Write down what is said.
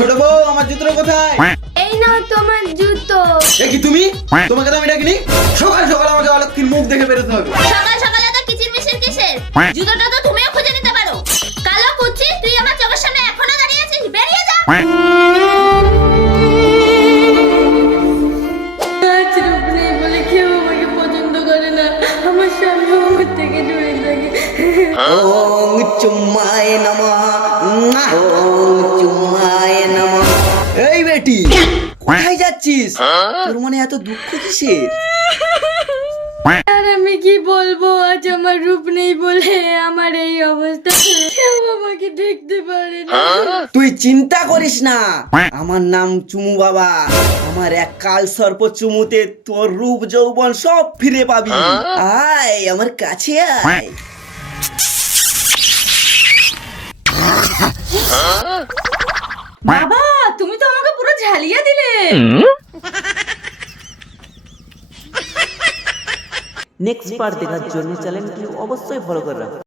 ছোট বউ আমার জুতো কোথায়? এই নাও তোমার জুতো। এ কি তুমি? তোমাকে তো আমি ডাকিনি। সকাল সকাল আমাকে অলক্ষীর মুখ দেখে বেরোতে হবে। সকাল সকাল এত কিচিরমিচির কিসের? জুতোটা তো তুমিও খুঁজে নিতে পারো। কালো কুচি, তুই আমার চোখের সামনে এখনো দাঁড়িয়ে আছিস? বেরিয়ে যা। আজ রূপ নেই বলে কেউ আমাকে পছন্দ করে না। আমার স্বামী আমার থেকে দূরে থাকে। ওং চুম্মায় নমঃ। ওং চুম্মায় নমঃ। এই বেটি, কোথায় যাচ্ছিস? তোর মনে এত দুঃখ কিসের? আর আমি কি বলবো, আজ আমার রূপ নেই বলে আমার এই অবস্থা। কেউ আমাকে দেখতে পারে না। তুই চিন্তা করিস না, আমার নাম চুমু বাবা। আমার এক কাল সর্প চুমুতে তোর রূপ যৌবন সব ফিরে পাবি। আয় আমার কাছে আয়। বাবা, তুমি তো আমাকে পুরো ঝালিয়ে দিলে। নেক্সট পার্ট দেখার জন্য চ্যানেলটি অবশ্যই ফলো করে রাখুন।